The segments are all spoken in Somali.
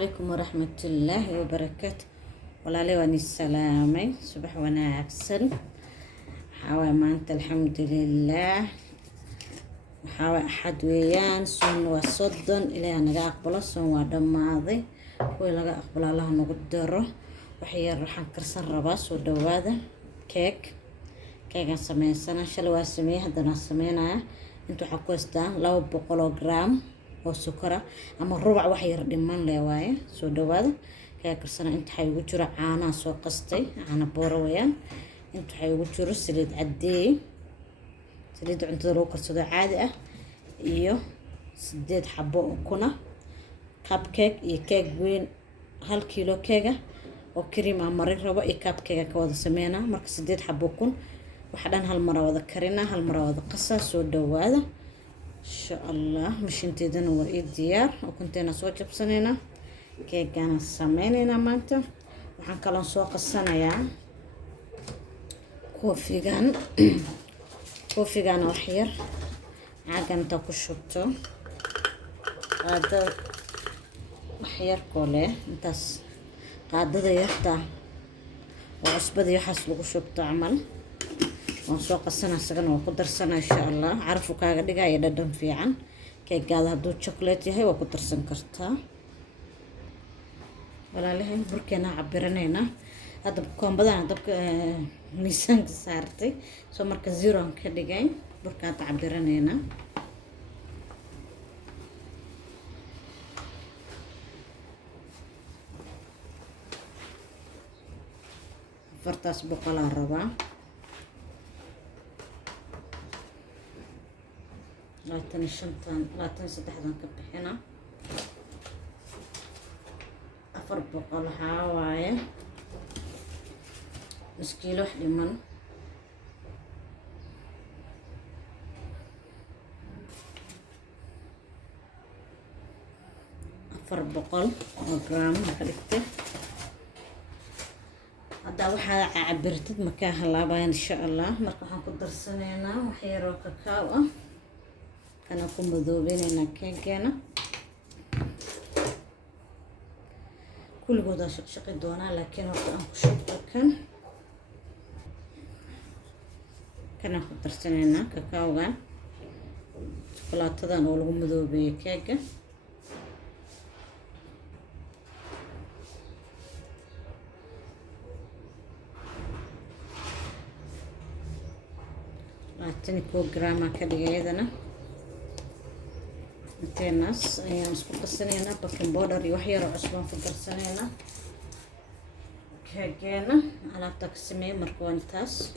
عليكم ورحمة الله وبركاته. والله واني السلامي صباح وناكسن حاوي مانت الحمد لله. حاوي أحد ويان سن وصدن إلى أن أقبل سن ودماضي وإلى أقبل الله نقدره وحيا رح نكسر رباس ودواده كيك سمين سنة شلوا سميه هذا سمينا انتو حكوستان لو بقولو جرام oo sukara ama rubac wax yar dhiman leeyahay soo dhawaada ka karsana inta hay ugu jiro caana soo qastay caana booro weeyaan inta hay ugu jiro saliid cadeey saliid cuntada loo karsado caadi ah iyo 8 xabo kuna cupcake iyo cake weyn 1 kilo cake oo cream ama rabo iyo cupcake ka wada sameeyna marka 8 xabo kun waxa dhan hal mar wada karina hal mar wada qasa soo dhawaada إن شاء الله مش انتي دنا ورقة ديار وكنتنا سوق بسنينا كي كان السميننا مانتا وحنكلن سوق السنة يا كوفي كان وحير عاقن تاكو شطو هذا وحير كله انتس هذا يحتا وعصبة يحصلوا شطو عمل وسوق السنة سجن وقدر سنة إن شاء الله عرفوا كذا دقة يددم في عن كي قال هدو شوكولاتة هي وقدر سنكرتها ولا له بركنا عبرنينا هذا بكون بدنا دبك ميسان صارتي سو مركز زيرو كدقة بركات عبرنينا فرتاس بقلا الربع لاتن الشنطان لاتن سدحدان كبحنا أفر بقل حاواية مسكيلو حلمان أفر بقل جرام هكذا هذا waxaa cabirtid markaa halaabaa insha Allah marka waxaan ku darsanaynaa wax yar oo kakao ah أنا أقوم بذوبين كيكنا كل جودة شق الدونا لكن وقت أنكو شق كان أخذ ترسلنا كاكاو جا شوكولاتة ده نقول أقوم بذوبين كيكة لاتني كو جرام كده جيدنا ناس يعني مسكوت السنينة بكين بودر يوحير عصبان في السنينة كهجينا على تقسيمي مركوان تاس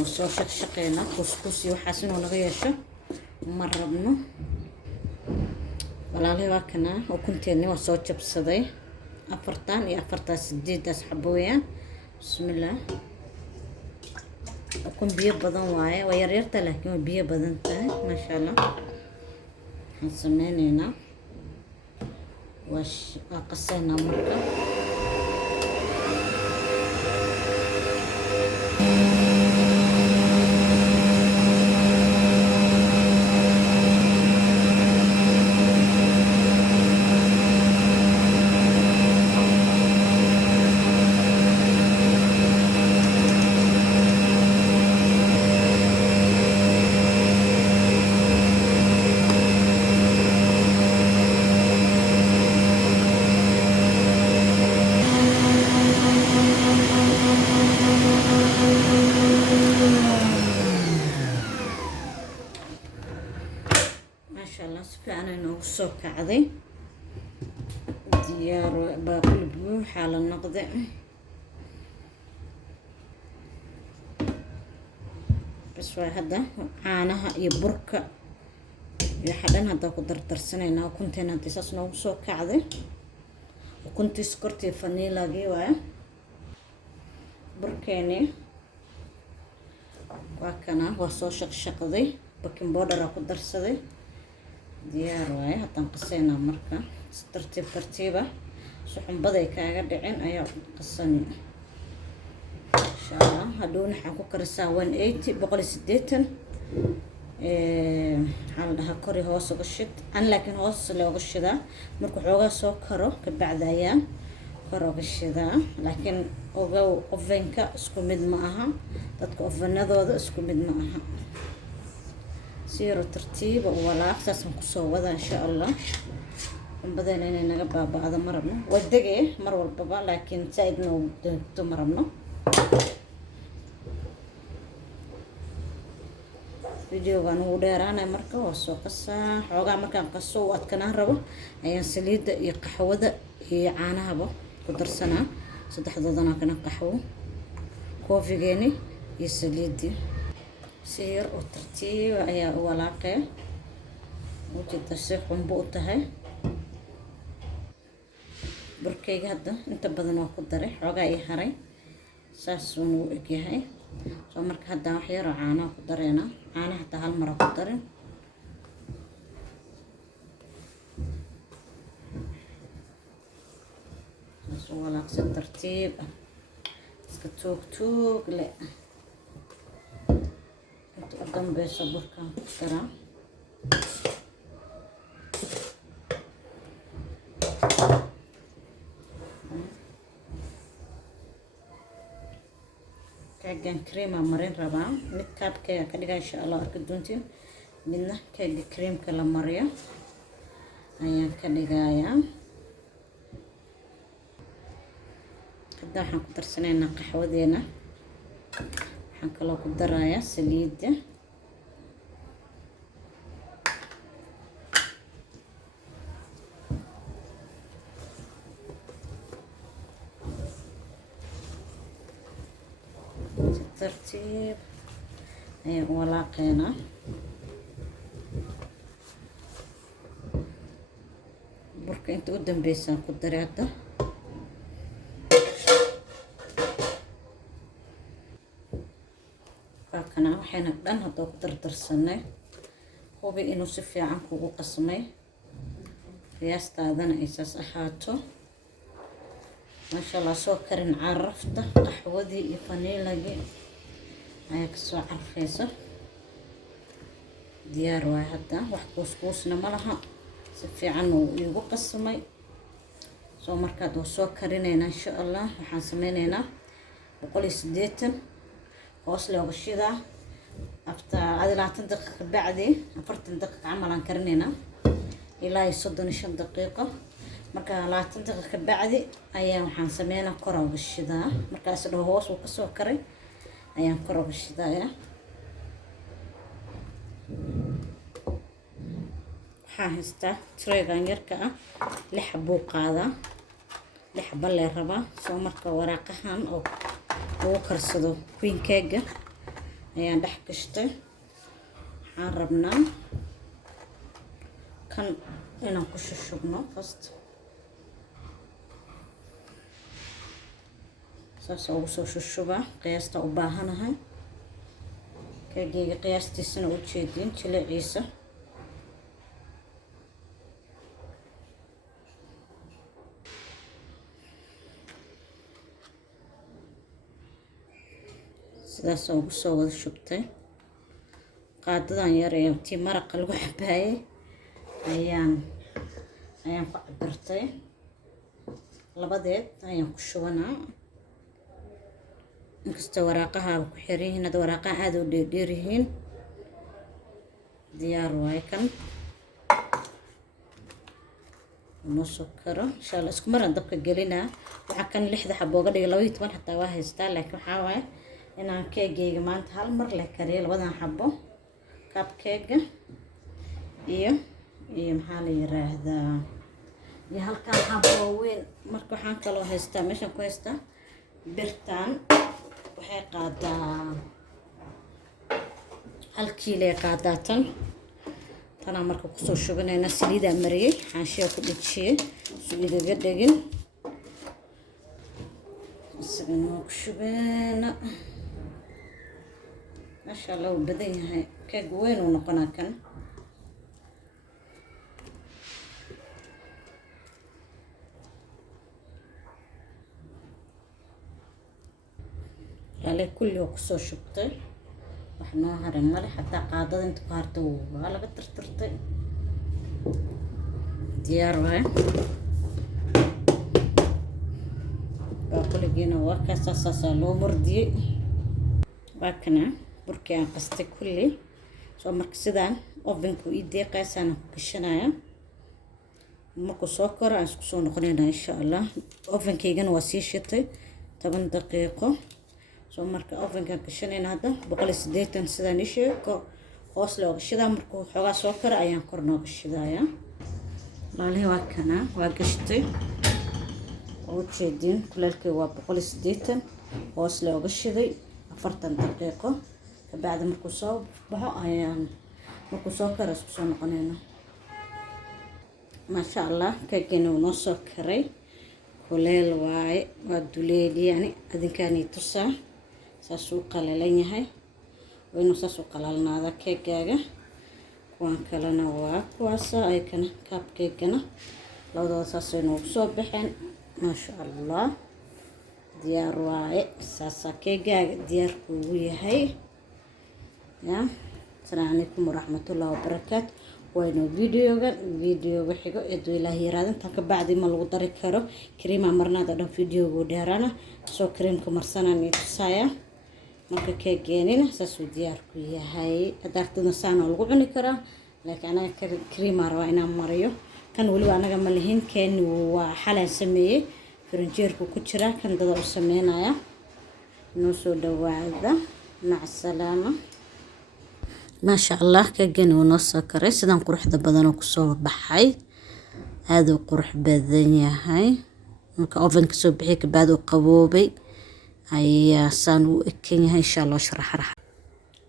وصو شقشقينا كسكسي وحاسن ونغيشة ومربنا والله واكنا وكنتيني وصو جبصدي أفرتان أفرتا سديد أسحبويا بسم الله أكون بيه بدن واي ويريرته لكن بيه بدن تاعي ما شاء الله هنسمينا واش قصينا مرة أنا نوصل كعذي ديار باكل بروح على النقد بس هذا عانها يبرك يحدن هذا قدر ترسنينا وكنت أنا تساس نوصل كعذي وكنت سكرتي فانيلا جوا بركاني وكنا وصو شقشقدي بكين بودر أقدر سدي ديار واي هتان قصينا مركا ترتيب ترتيبه سحن بدي كاغا دحين ايا قصني ان شاء الله هدون حكو كرسا 180 180 waxaa la dhahaa kori hoos uga shid an laakiin hoos looga shidaa marka xoogaa soo karo kabacdi ayaan kor uga shidaa. laakiin ogow ovenka isku mid ma aha, dadka ovenadooda isku mid ma aha. si yaro tartiiba u walaaq, saasaan kusoo wada insha allah. badeena inay naga baaba'do ma rabno, waa degee mar walbaba laakiin zaaidna u degto ma rabno. videogan ugu dheeraanay marka waa soo qasaa xoogaa. markaan qaso u adkanaan rabo ayaan saliidda iyo qaxwada iyo caanahaba ku darsanaa, saddexdoodana kana qaxwo, koofigeeni iyo saliiddii. si yar oo tartiiba ayaa u walaaqee, ujeeda si qumbo u tahay. burkeyga hadda inta badan waa ku daray, xoogaa ii haray, saas uunu u egyahay. soo marka haddaan wax yaroo caanaha ku dareena, caanaha hataa hal mara ku darin. saas u walaaqsan tartiib ah, iska tuug le. inta u dambeysa burkaan ku daraa. keegan cream aan marin rabaa, mid kaabkeega ka dhigaa insha allah arki doontiin, midna keega creamka la mariyo ayaan ka dhigayaa. hadda waxaan ku darsanaynaa qaxwadeena, waxaan kaloo ku darayaa saliidda. tartiib ayaan u walaaqeynaa. burka inta u dambeysaan ku daray hadda. kana waxayna dhan haddoo ku dardarsanay. hubi inuu si fiican kugu qasmay, qiyaastaadana ay saas ahaato. maasha allah, soo karin carafta qaxwadii iyo faniilagii ayaa kasoo carfeysa. diyaar waay hadda, wax kuuskuusna ma laha, si fiican uu iigu qasmay. soo markaad waa soo karinaynaa insha allah. waxaan sameyneynaa 180 hoos looga shidaa. after 20 daqiiqo kabacdi 40 daqiiqo camal aan karinaynaa ilaa 35 daqiiqo. marka 20 daqiiqo kabacdi ayaan waxaan sameynaa kor uga shidaa. markaas dhaho hoos uu kasoo karay ayaan kor uga shidayaa. waxaan haystaa traygan yarka ah, 6 xabuu qaadaa, 6 xaba lee rabaa. soo marka waraaqahan oo lagu karsado queen cake ayaan dhex gashtay. waxaan rabnaa kan inaan ku shushubno first. saas ugu soo shushubaa qiyaasta u baahanahay. keegayga qiyaastiisana u jeedin jiliciisa. sidaas ugu soo wada shubtay. qaadadan yar ee tii maraqa lagu xabaayay ayaan ku cabirtay. labadeed ayaan ku shubanaa. inkasta waraaqaha ku xiran yihiin, hadda waraaqaha aad u dheer yihiin. diyaar waay kan noo soo karo insha allah. isku maraan dabka gelinaa. waxaa kan 6 xabo uga dhigay 12 xataa waa haystaa. laakiin waxaa waaye inaan keegayga maanta hal mar la kariyo 2 xabo cupcake iyo maxaa la yiraahdaa iyo halkan xabo weyn. marka waxaan kaloo haystaa meeshan ku haystaa birtaan, waxay qaadaa 1 kiilo qaadaa tana. marka kusoo shubanayna saliida mariyay, xaashiya ku dhajiyay si igaga dhagin. isagana ku shubana maasha allah, wuu badan yahay. keeg weyn uu noqonaa kan. ale kulli oo kusoo shubtay. wax noo haray male xataa qaadada inta ku harta waa laga tirtirtay diyaar waaye baaquligiina waa kaas saasaa loo murdiyey waa kana burkii aan qastay kulli soo marka sidaan ovenku ii deeqaysaan ku gashanaya markuu soo koro aan isku soo noqonaynaa insha allah ovenkaygana waa sii shitay 10 daqiiqo soo marka ovenka gashanayna hadda 180 sidaan ii sheego hoos looga shidaa markuu xoogaa soo koro ayaan kor nooga shidayaa laalihi waa kana waa gashtay oo jeedin kuleelkay waa 180 hoos looga shiday 40 daqiiqo kabacdi markuu soo baxo ayaan markuu soo karo isku soo noqonaynaa ما شاء الله كجنو نصو كري كليل واي ودليل يعني أذن كان يتصل ساسو قليلين هاي وينو ساسو قلالنا هذا كيكاجا وان كلنا واسا أي كنا كاب كيكنا لو ده ساسو نوصو بحين ما شاء الله ديار واي ساسا كيكاجا ديار كوي هاي يا السلام عليكم ورحمة الله وبركاته وينو فيديو وحيقو إدو إلهي يرادن تاك بعد ما لغو داري كارو كريم عمرنا دادو فيديو وديرانا سو كريم كمرسانا نيتسايا marka keegeenina saas u diyaar ku yahay adartuna saan oo lagu cuni kara laakiin anaga cream arwa inaan mariyo kan wali anaga ma lahayn keen waa xalan sameeyay firinjeerku ku jira kan dada u sameynaya noo soo dhawaada mac salaama ما شاء الله كجنو نص كري سدان قرح دبدان كسو بحاي هذا قرح بدنيا هاي مك اوفن كسو بحيك بعدو قبوبي هيا سانو اكينيا ان شاء الله شرح رح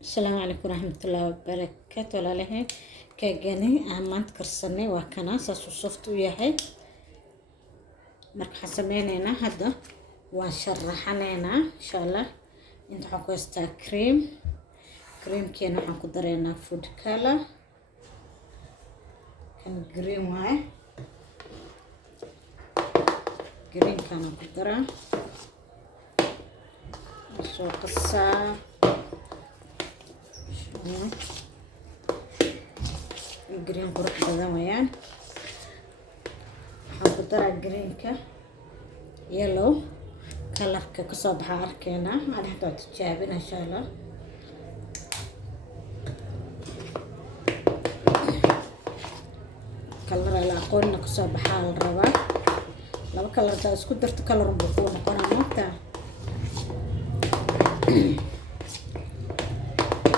السلام عليكم ورحمة الله وبركاته ولا له كجني امانت كرسني وكنا ساسو صفتو ياهي مرك حسمينينا هذا وشرحنينا ان شاء الله انت حكوستا كريم كريم كينا حنكو درينا فود كالا كان جرين واي جرين كان قدرة سو قصة جرين قرق بدا ويان حنكو درا جرين كا يلو كالر كصوب حاركينا على حتى تجابين ان شاء الله كلر على قولنا كسب حال ربا لو كلر تاع اسكو درت كلر بكون قنا مقطع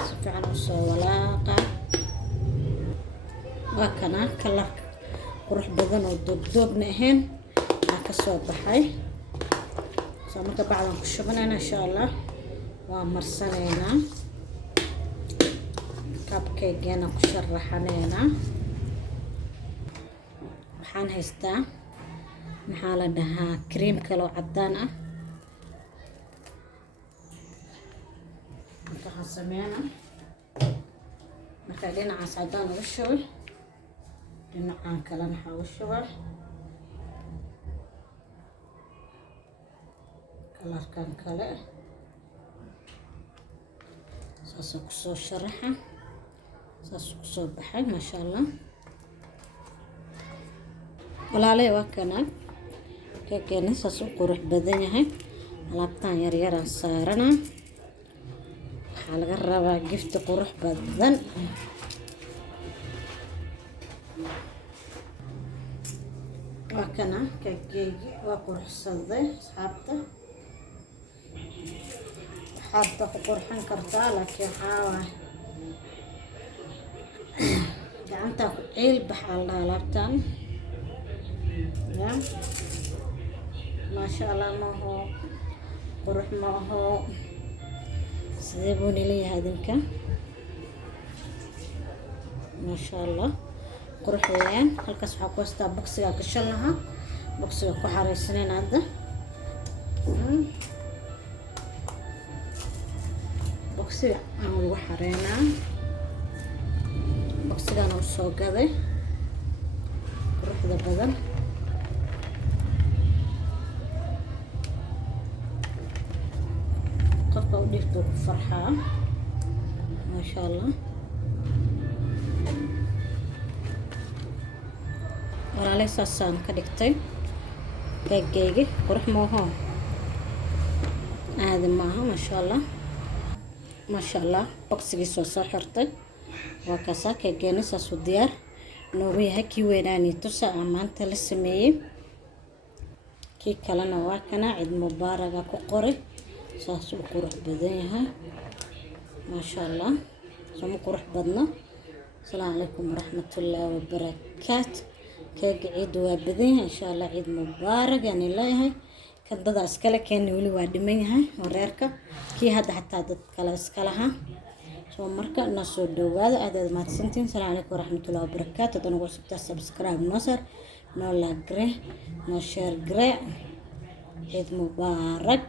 سفعنا وصولاقة وكنا كلر قروح بدن ودوب نهين كسب بحاي سامك بعد نشوفنا ان شاء الله ومرسلينا كاب كيجنا كشرحنينا waxaan haystaa maxaa la dhahaa cream kale oo cadaan ah waxaan sameeyana marka dhinacaas cadaan ugu shubay dhinacaan kalena waxaa ugu shubay kalarkan kale saasoo kusoo sharaxa saasoo kusoo baxay maasha allah walaalay waa kana keekena saas u qurux badan yahay alaabtaan yar yar aan saarana waxaa laga rabaa gifti qurux badan waa kana keekeygi waa quruxsaday asxaabta waxaad ku qurxin kartaa laakiin waxaa waay gacanta ku ciil baxaa la alaabtaan ما شاء الله ما هو قروح ما هو سيبوني لي هذنك ما شاء الله قروح وين هلكس حكوستا بوكسيا كشلناها بوكسيا كحري سنين هذا بوكسيا أنا وحرينا بوكسيا أنا وسوق هذا قروح ذا بدل qofka u dhigto ku farxaa ما شاء الله. walaalay saasaan ka dhigtay keegayga qurux maaha aad maaha ma sha Allah boxgiisa soo xirtay waa kaasa keegayna saas u diyaar noogu yahay kii weynaani tusa maanta la sameeyay kii kalena waa kana cid mubaaraga ku qoray saas u qurux badan yahay ma sha Allah soo qurux badna. Assalaamu alaykum waraxmatullaahi wabarakaatuh. كيك عيد وابدين إن شاء الله عيد مبارك يعني الله هاي كذا أسكالة كان يقولي وادمين هاي وريركا كي هذا حتى هذا كلا أسكالها سو مركا الناس ودواد عدد ما تسنتين. السلام عليكم ورحمة الله وبركاته. تنقول سبت سبسكرايب نصر نو لايك نو شير عيد مبارك.